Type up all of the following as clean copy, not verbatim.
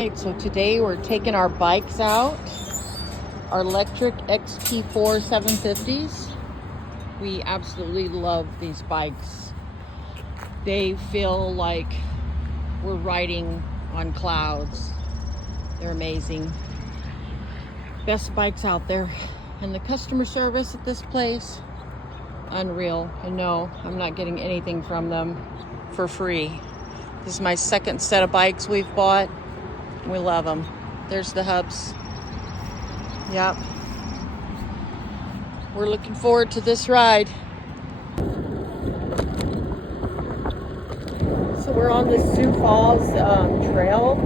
Right, so today we're taking our bikes out, our Lectric XP4 750s. We absolutely love these bikes. They feel like we're riding on clouds. They're amazing. Best bikes out there. And the customer service at this place, unreal. And no, I'm not getting anything from them for free. This is my second set of bikes we've bought. We love them. There's the hubs. Yep. We're looking forward to this ride. So we're on the Sioux Falls trail.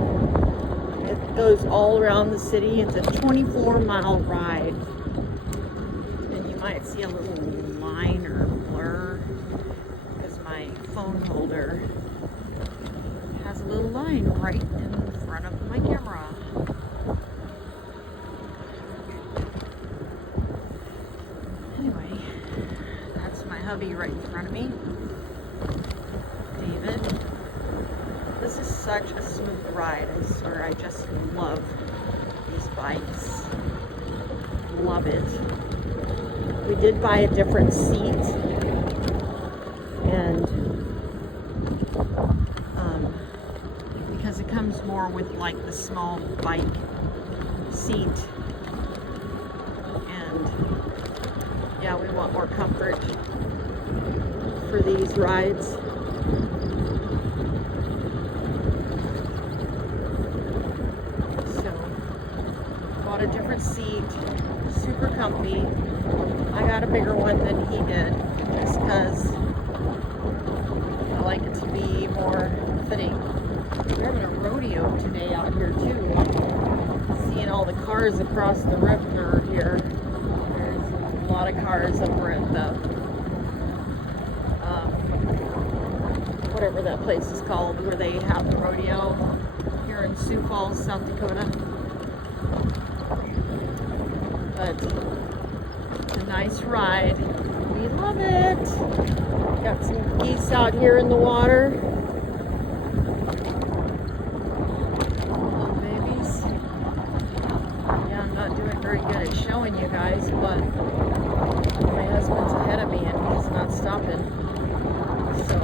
It goes all around the city. It's a 24-mile ride. And you might see a little line or blur because my phone holder has a little line right in front of my camera. Anyway, that's my hubby right in front of me, David. This is such a smooth ride. I swear, I just love these bikes. Love it. We did buy a different seat, and because it comes more with like the small bike seat, and yeah, we want more comfort for these rides. So bought a different seat, super comfy. I got a bigger one than he did just because I like it to be more fitting. We're having a rodeo today out here too. Seeing all the cars across the river here. There's a lot of cars over at the whatever that place is called where they have the rodeo here in Sioux Falls, South Dakota. But it's a nice ride. We love it. Got some geese out here in the water. Very good at showing you guys, but my husband's ahead of me and he's not stopping, so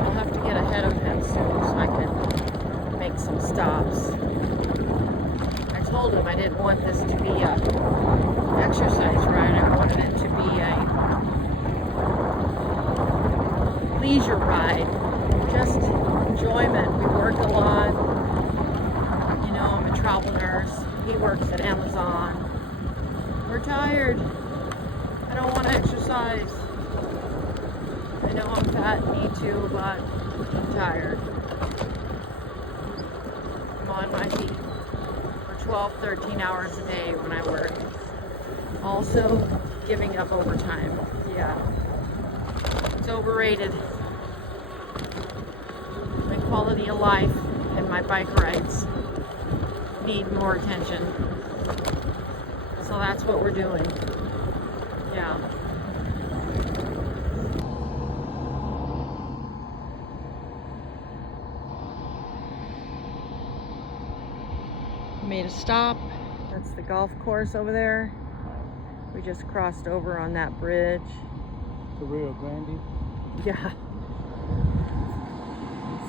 I'll have to get ahead of him soon so I can make some stops. I told him I didn't want this to be a exercise ride. I wanted it to be a leisure ride, just enjoyment. We work a lot. You know, I'm a travel nurse. He works at Amazon. We're tired. I don't want to exercise. I know I'm fat, me too, but I'm tired. I'm on my feet for 12, 13 hours a day when I work. Also, giving up overtime. Yeah. It's overrated. My quality of life and my bike rides need more attention. So that's what we're doing. Yeah. Made a stop. That's the golf course over there. We just crossed over on that bridge. The Rio Grande? Yeah.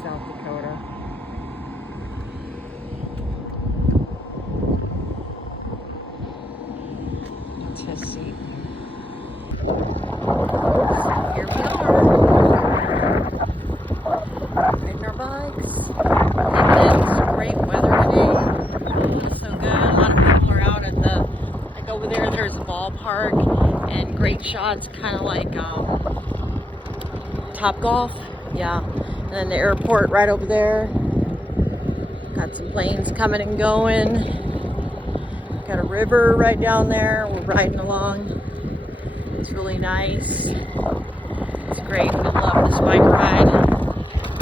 South Dakota. Test seat. Here we are. Riding our bikes. It's great weather today. So good. A lot of people are out at the, like over there, there's a ballpark and great shots, kind of like Top Golf. Yeah. And then the airport right over there. Got some planes coming and going. Got a river right down there. We're riding along. It's really nice. It's great. We love this bike ride.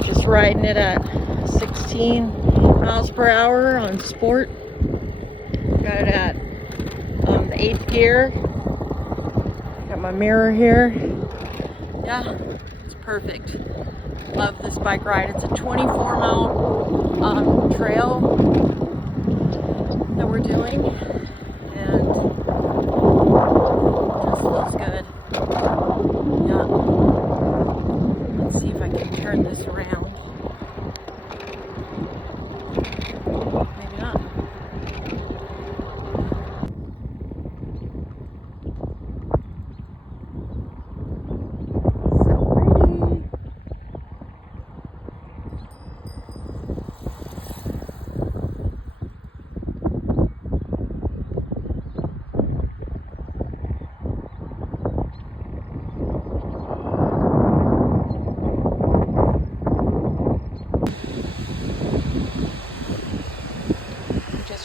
Just riding it at 16 miles per hour on sport. Got it at the 8th gear. Got my mirror here. Yeah, it's perfect. Love this bike ride. It's a 24-mile trail that we're doing, and it feels good. Yeah. Let's see if I can turn this around. Maybe not.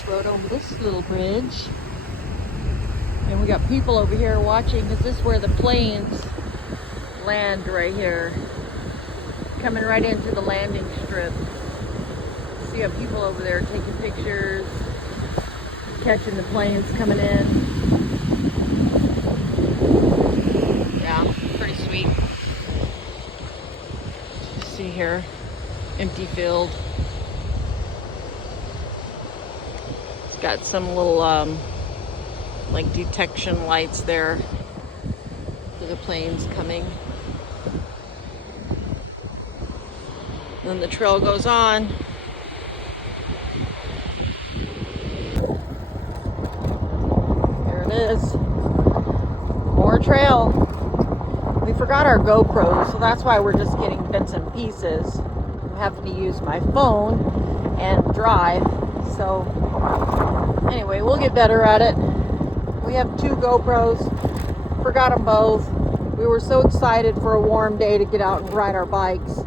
Rode over this little bridge, and we got people over here watching because this is where the planes land, right here, coming right into the landing strip. So you have people over there taking pictures, catching the planes coming in. Yeah, pretty sweet. See here, empty field. Got some little like detection lights there for the planes coming. Then the trail goes on. Here it is. More trail. We forgot our GoPros, so that's why we're just getting bits and pieces. I'm having to use my phone and drive. So anyway, we'll get better at it. We have 2 GoPros. Forgot them both. We were so excited for a warm day to get out and ride our bikes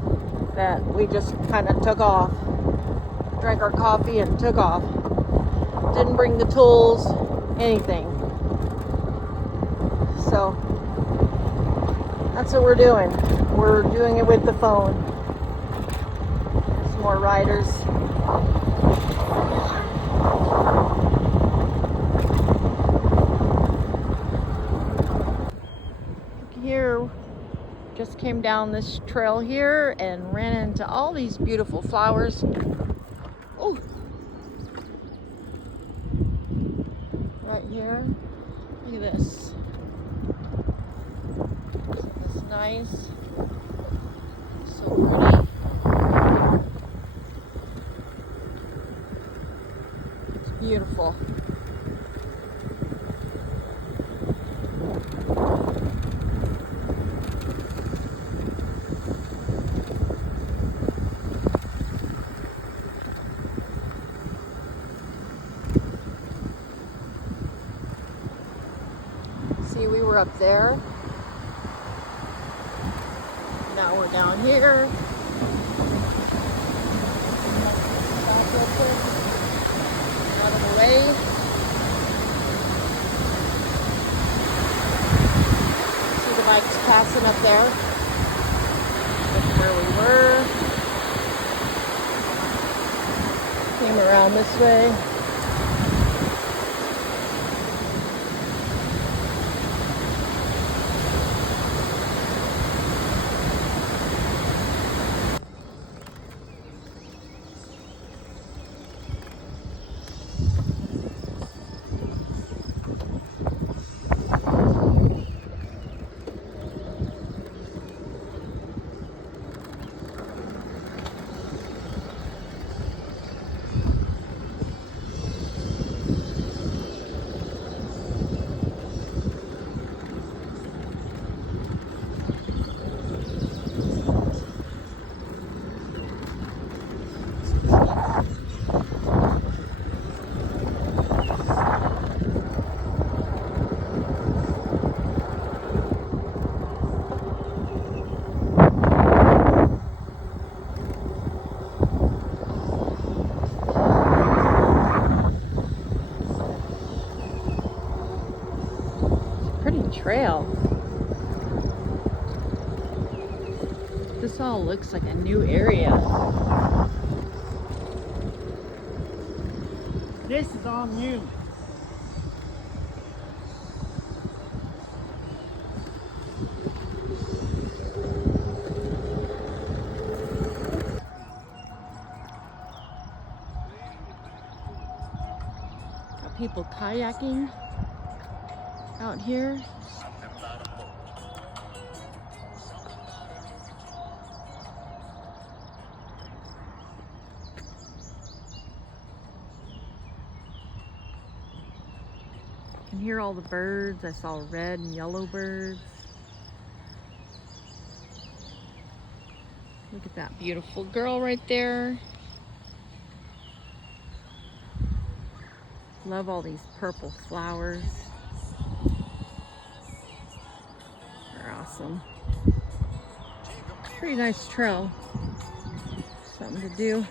that we just kind of took off. Drank our coffee and took off. Didn't bring the tools, anything. So that's what we're doing. We're doing it with the phone. Some more riders. Here, just came down this trail here and ran into all these beautiful flowers. Oh, right here. Look at this. Isn't this nice? So pretty. It's beautiful. See, we were up there. Now we're down here. Stop real quick. Out of the way. See the bikes passing up there. Look where we were. Came around this way. Trail. This all looks like a new area. This is all new. got people kayaking out here. You can hear all the birds. I saw red and yellow birds. Look at that beautiful girl right there. Love all these purple flowers. They're awesome. Pretty nice trail. Something to do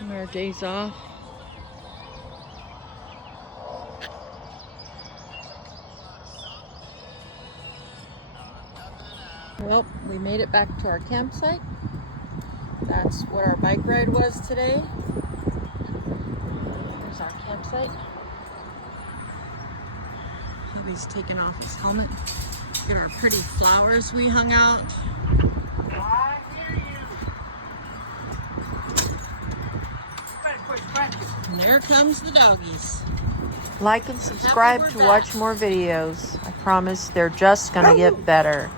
on our days off. Well, we made it back to our campsite. That's what our bike ride was today. There's our campsite. Hubby's taking off his helmet. Look at our pretty flowers we hung out. I hear you. And there comes the doggies. Like and subscribe to watch more videos. I promise they're just gonna get better.